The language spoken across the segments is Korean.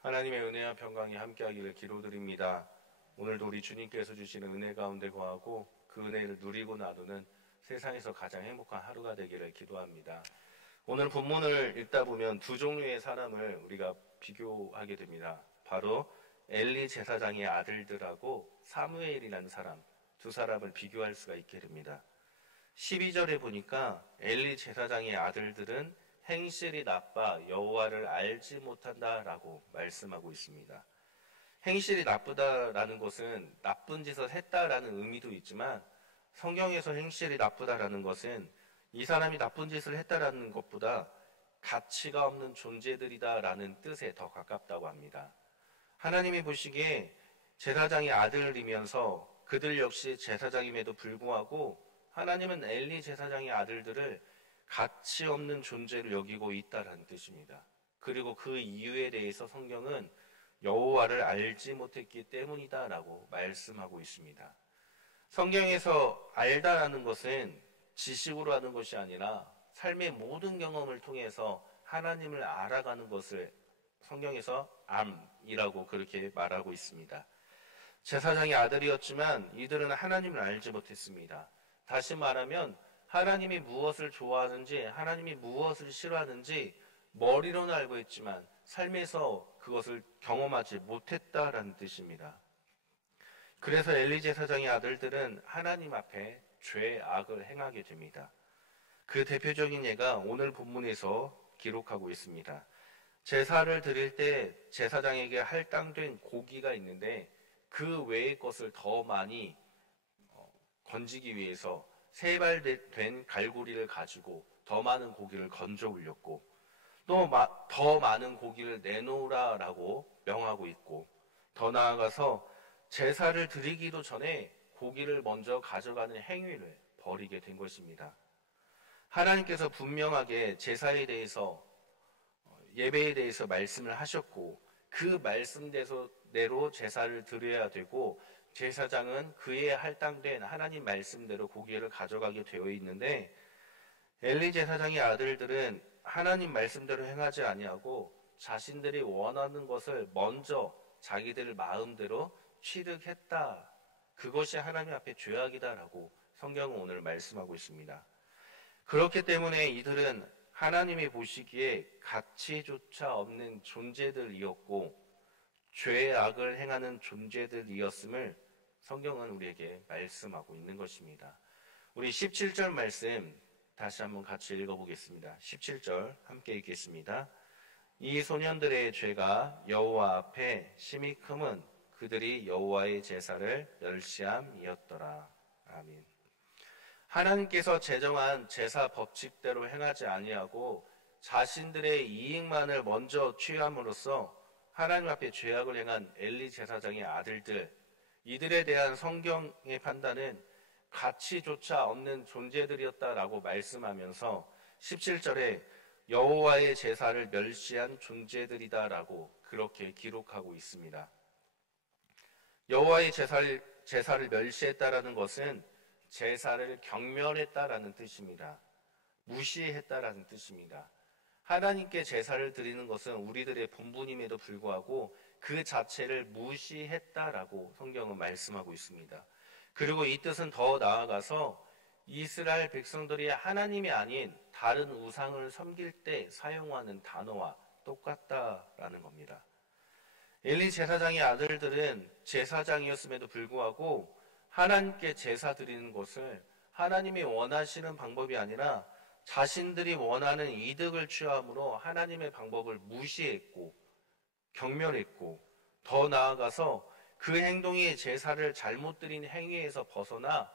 하나님의 은혜와 평강이 함께하기를 기도드립니다. 오늘도 우리 주님께서 주시는 은혜 가운데 거하고 그 은혜를 누리고 나누는 세상에서 가장 행복한 하루가 되기를 기도합니다. 오늘 본문을 읽다 보면 두 종류의 사람을 우리가 비교하게 됩니다. 바로 엘리 제사장의 아들들하고 사무엘이라는 사람, 두 사람을 비교할 수가 있게 됩니다. 12절에 보니까 엘리 제사장의 아들들은 행실이 나빠 여호와를 알지 못한다라고 말씀하고 있습니다. 행실이 나쁘다라는 것은 나쁜 짓을 했다라는 의미도 있지만, 성경에서 행실이 나쁘다라는 것은 이 사람이 나쁜 짓을 했다라는 것보다 가치가 없는 존재들이다라는 뜻에 더 가깝다고 합니다. 하나님이 보시기에 제사장의 아들이면서 그들 역시 제사장임에도 불구하고 하나님은 엘리 제사장의 아들들을 가치 없는 존재를 여기고 있다는 뜻입니다. 그리고 그 이유에 대해서 성경은 여호와를 알지 못했기 때문이다라고 말씀하고 있습니다. 성경에서 알다라는 것은 지식으로 하는 것이 아니라 삶의 모든 경험을 통해서 하나님을 알아가는 것을 성경에서 암이라고 그렇게 말하고 있습니다. 제사장의 아들이었지만 이들은 하나님을 알지 못했습니다. 다시 말하면 하나님이 무엇을 좋아하는지, 하나님이 무엇을 싫어하는지 머리로는 알고 있지만 삶에서 그것을 경험하지 못했다라는 뜻입니다. 그래서 엘리 제사장의 아들들은 하나님 앞에 죄악을 행하게 됩니다. 그 대표적인 예가 오늘 본문에서 기록하고 있습니다. 제사를 드릴 때 제사장에게 할당된 고기가 있는데 그 외의 것을 더 많이 건지기 위해서 세발된 갈고리를 가지고 더 많은 고기를 건져 올렸고, 또 더 많은 고기를 내놓으라라고 명하고 있고, 더 나아가서 제사를 드리기도 전에 고기를 먼저 가져가는 행위를 벌이게 된 것입니다. 하나님께서 분명하게 제사에 대해서, 예배에 대해서 말씀을 하셨고, 그 말씀대로 제사를 드려야 되고, 제사장은 그에 할당된 하나님 말씀대로 고기를 가져가게 되어 있는데, 엘리 제사장의 아들들은 하나님 말씀대로 행하지 아니하고 자신들이 원하는 것을 먼저 자기들 마음대로 취득했다. 그것이 하나님 앞에 죄악이다라고 성경은 오늘 말씀하고 있습니다. 그렇기 때문에 이들은 하나님이 보시기에 가치조차 없는 존재들이었고 죄악을 행하는 존재들이었음을 성경은 우리에게 말씀하고 있는 것입니다. 우리 17절 말씀 다시 한번 같이 읽어보겠습니다. 17절 함께 읽겠습니다. 이 소년들의 죄가 여호와 앞에 심히 크면 그들이 여호와의 제사를 멸시함이었더라. 아멘. 하나님께서 제정한 제사 법칙대로 행하지 아니하고 자신들의 이익만을 먼저 취함으로써 하나님 앞에 죄악을 행한 엘리 제사장의 아들들, 이들에 대한 성경의 판단은 가치조차 없는 존재들이었다라고 말씀하면서 17절에 여호와의 제사를 멸시한 존재들이다라고 그렇게 기록하고 있습니다. 여호와의 제사를 멸시했다라는 것은 제사를 경멸했다라는 뜻입니다. 무시했다라는 뜻입니다. 하나님께 제사를 드리는 것은 우리들의 본분임에도 불구하고 그 자체를 무시했다라고 성경은 말씀하고 있습니다. 그리고 이 뜻은 더 나아가서 이스라엘 백성들이 하나님이 아닌 다른 우상을 섬길 때 사용하는 단어와 똑같다라는 겁니다. 엘리 제사장의 아들들은 제사장이었음에도 불구하고 하나님께 제사 드리는 것을 하나님이 원하시는 방법이 아니라 자신들이 원하는 이득을 취함으로 하나님의 방법을 무시했고 경멸했고, 더 나아가서 그 행동이 제사를 잘못 드린 행위에서 벗어나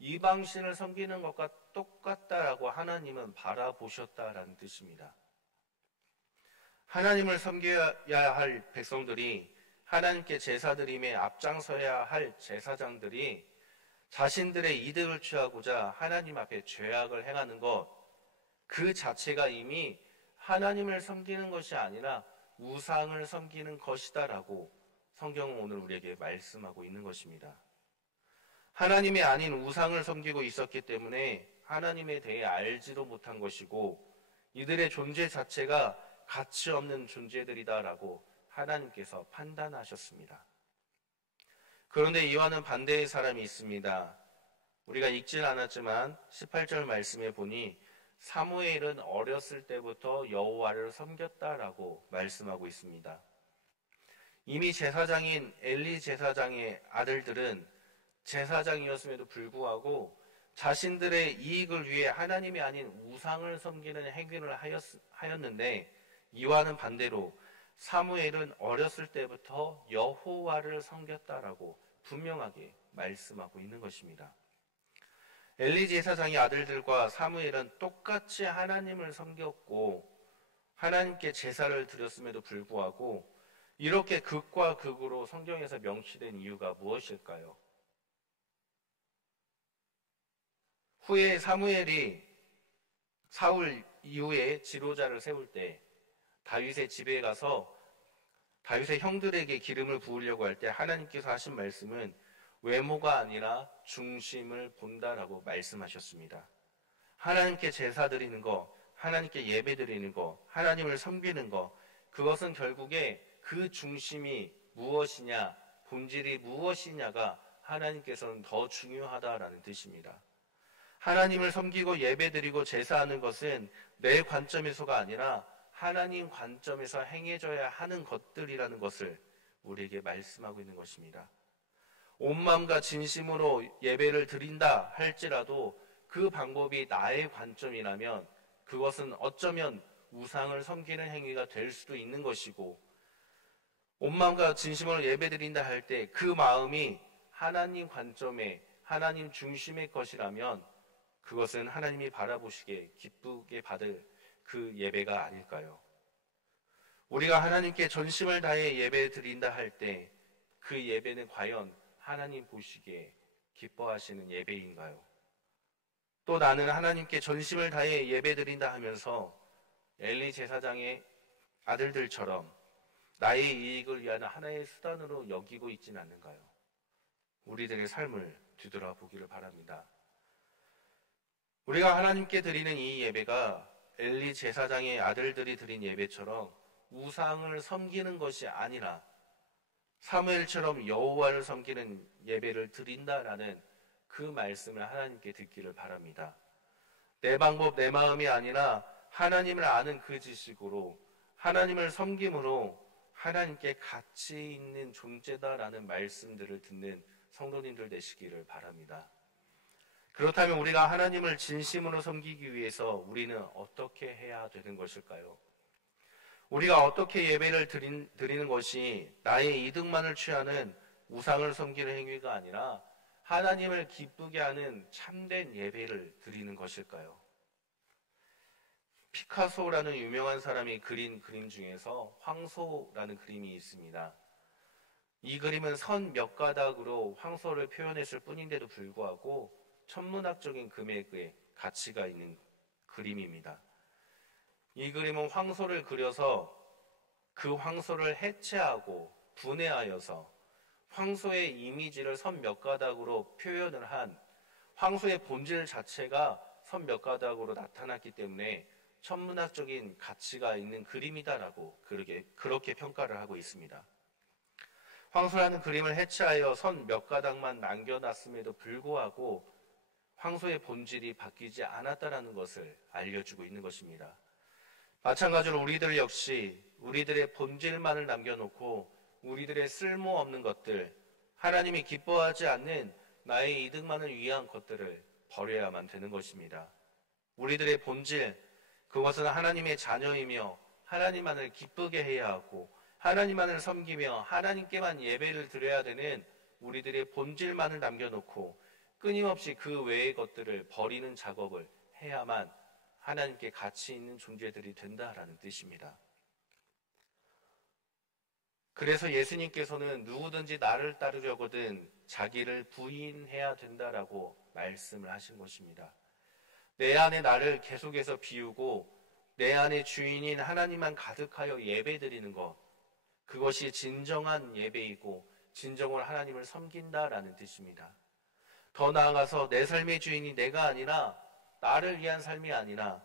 이방신을 섬기는 것과 똑같다라고 하나님은 바라보셨다라는 뜻입니다. 하나님을 섬겨야 할 백성들이, 하나님께 제사드림에 앞장서야 할 제사장들이 자신들의 이득을 취하고자 하나님 앞에 죄악을 행하는 것, 그 자체가 이미 하나님을 섬기는 것이 아니라 우상을 섬기는 것이다라고 성경은 오늘 우리에게 말씀하고 있는 것입니다. 하나님이 아닌 우상을 섬기고 있었기 때문에 하나님에 대해 알지도 못한 것이고 이들의 존재 자체가 가치 없는 존재들이다라고 하나님께서 판단하셨습니다. 그런데 이와는 반대의 사람이 있습니다. 우리가 읽질 않았지만 18절 말씀에 보니 사무엘은 어렸을 때부터 여호와를 섬겼다라고 말씀하고 있습니다. 이미 제사장인 엘리 제사장의 아들들은 제사장이었음에도 불구하고 자신들의 이익을 위해 하나님이 아닌 우상을 섬기는 행위를 하였는데, 이와는 반대로 사무엘은 어렸을 때부터 여호와를 섬겼다라고 분명하게 말씀하고 있는 것입니다. 엘리 제사장의 아들들과 사무엘은 똑같이 하나님을 섬겼고 하나님께 제사를 드렸음에도 불구하고 이렇게 극과 극으로 성경에서 명시된 이유가 무엇일까요? 후에 사무엘이 사울 이후에 지도자를 세울 때 다윗의 집에 가서 다윗의 형들에게 기름을 부으려고 할 때 하나님께서 하신 말씀은 외모가 아니라 중심을 본다라고 말씀하셨습니다. 하나님께 제사 드리는 거, 하나님께 예배 드리는 거, 하나님을 섬기는 거, 그것은 결국에 그 중심이 무엇이냐, 본질이 무엇이냐가 하나님께서는 더 중요하다라는 뜻입니다. 하나님을 섬기고 예배드리고 제사하는 것은 내 관점에서가 아니라 하나님 관점에서 행해져야 하는 것들이라는 것을 우리에게 말씀하고 있는 것입니다. 온 마음과 진심으로 예배를 드린다 할지라도 그 방법이 나의 관점이라면 그것은 어쩌면 우상을 섬기는 행위가 될 수도 있는 것이고, 온 마음과 진심으로 예배드린다 할 때 그 마음이 하나님 관점에 하나님 중심의 것이라면 그것은 하나님이 바라보시기에 기쁘게 받을 그 예배가 아닐까요? 우리가 하나님께 전심을 다해 예배 드린다 할 때 그 예배는 과연 하나님 보시기에 기뻐하시는 예배인가요? 또 나는 하나님께 전심을 다해 예배 드린다 하면서 엘리 제사장의 아들들처럼 나의 이익을 위한 하나의 수단으로 여기고 있지는 않는가요? 우리들의 삶을 뒤돌아보기를 바랍니다. 우리가 하나님께 드리는 이 예배가 엘리 제사장의 아들들이 드린 예배처럼 우상을 섬기는 것이 아니라 사무엘처럼 여호와를 섬기는 예배를 드린다라는 그 말씀을 하나님께 듣기를 바랍니다. 내 방법, 내 마음이 아니라 하나님을 아는 그 지식으로 하나님을 섬김으로 하나님께 가치 있는 존재다라는 말씀들을 듣는 성도님들 되시기를 바랍니다. 그렇다면 우리가 하나님을 진심으로 섬기기 위해서 우리는 어떻게 해야 되는 것일까요? 우리가 어떻게 예배를 드리는 것이 나의 이득만을 취하는 우상을 섬기는 행위가 아니라 하나님을 기쁘게 하는 참된 예배를 드리는 것일까요? 피카소라는 유명한 사람이 그린 그림 중에서 황소라는 그림이 있습니다. 이 그림은 선 몇 가닥으로 황소를 표현했을 뿐인데도 불구하고 천문학적인 금액의 가치가 있는 그림입니다. 이 그림은 황소를 그려서 그 황소를 해체하고 분해하여서 황소의 이미지를 선 몇 가닥으로 표현을 한 황소의 본질 자체가 선 몇 가닥으로 나타났기 때문에 천문학적인 가치가 있는 그림이다라고 그렇게 평가를 하고 있습니다. 황소라는 그림을 해체하여 선 몇 가닥만 남겨놨음에도 불구하고 황소의 본질이 바뀌지 않았다는 것을 알려주고 있는 것입니다. 마찬가지로 우리들 역시 우리들의 본질만을 남겨놓고 우리들의 쓸모없는 것들, 하나님이 기뻐하지 않는 나의 이득만을 위한 것들을 버려야만 되는 것입니다. 우리들의 본질, 그것은 하나님의 자녀이며 하나님만을 기쁘게 해야 하고 하나님만을 섬기며 하나님께만 예배를 드려야 되는 우리들의 본질만을 남겨놓고 끊임없이 그 외의 것들을 버리는 작업을 해야만 하나님께 가치 있는 존재들이 된다라는 뜻입니다. 그래서 예수님께서는 누구든지 나를 따르려거든 자기를 부인해야 된다라고 말씀을 하신 것입니다. 내 안에 나를 계속해서 비우고 내 안에 주인인 하나님만 가득하여 예배드리는 것, 그것이 진정한 예배이고 진정으로 하나님을 섬긴다라는 뜻입니다. 더 나아가서 내 삶의 주인이 내가 아니라 나를 위한 삶이 아니라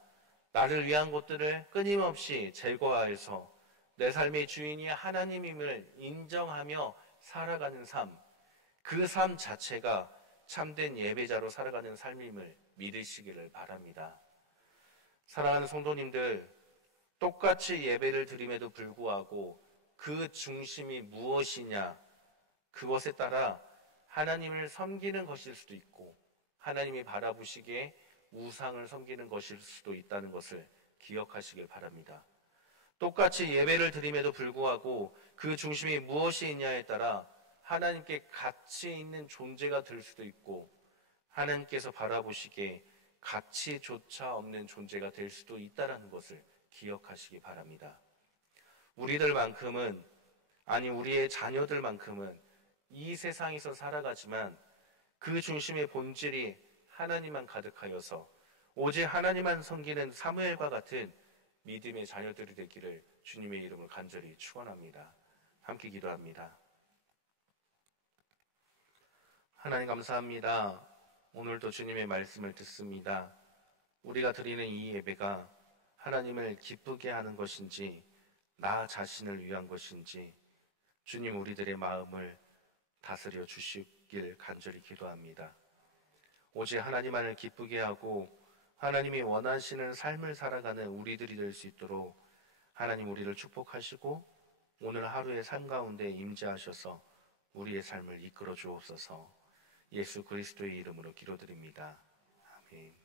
나를 위한 것들을 끊임없이 제거하여서 내 삶의 주인이 하나님임을 인정하며 살아가는 삶, 그 삶 자체가 참된 예배자로 살아가는 삶임을 믿으시기를 바랍니다. 사랑하는 성도님들, 똑같이 예배를 드림에도 불구하고 그 중심이 무엇이냐, 그것에 따라 하나님을 섬기는 것일 수도 있고 하나님이 바라보시기에 우상을 섬기는 것일 수도 있다는 것을 기억하시길 바랍니다. 똑같이 예배를 드림에도 불구하고 그 중심이 무엇이 있냐에 따라 하나님께 가치 있는 존재가 될 수도 있고 하나님께서 바라보시기에 가치조차 없는 존재가 될 수도 있다는 것을 기억하시기 바랍니다. 우리들만큼은, 아니 우리의 자녀들만큼은 이 세상에서 살아가지만 그 중심의 본질이 하나님만 가득하여서 오직 하나님만 섬기는 사무엘과 같은 믿음의 자녀들이 되기를 주님의 이름으로 간절히 축원합니다. 함께 기도합니다. 하나님 감사합니다. 오늘도 주님의 말씀을 듣습니다. 우리가 드리는 이 예배가 하나님을 기쁘게 하는 것인지 나 자신을 위한 것인지 주님 우리들의 마음을 다스려 주시길 간절히 기도합니다. 오직 하나님만을 기쁘게 하고 하나님이 원하시는 삶을 살아가는 우리들이 될 수 있도록 하나님 우리를 축복하시고 오늘 하루의 삶 가운데 임재하셔서 우리의 삶을 이끌어 주옵소서. 예수 그리스도의 이름으로 기도드립니다. 아멘.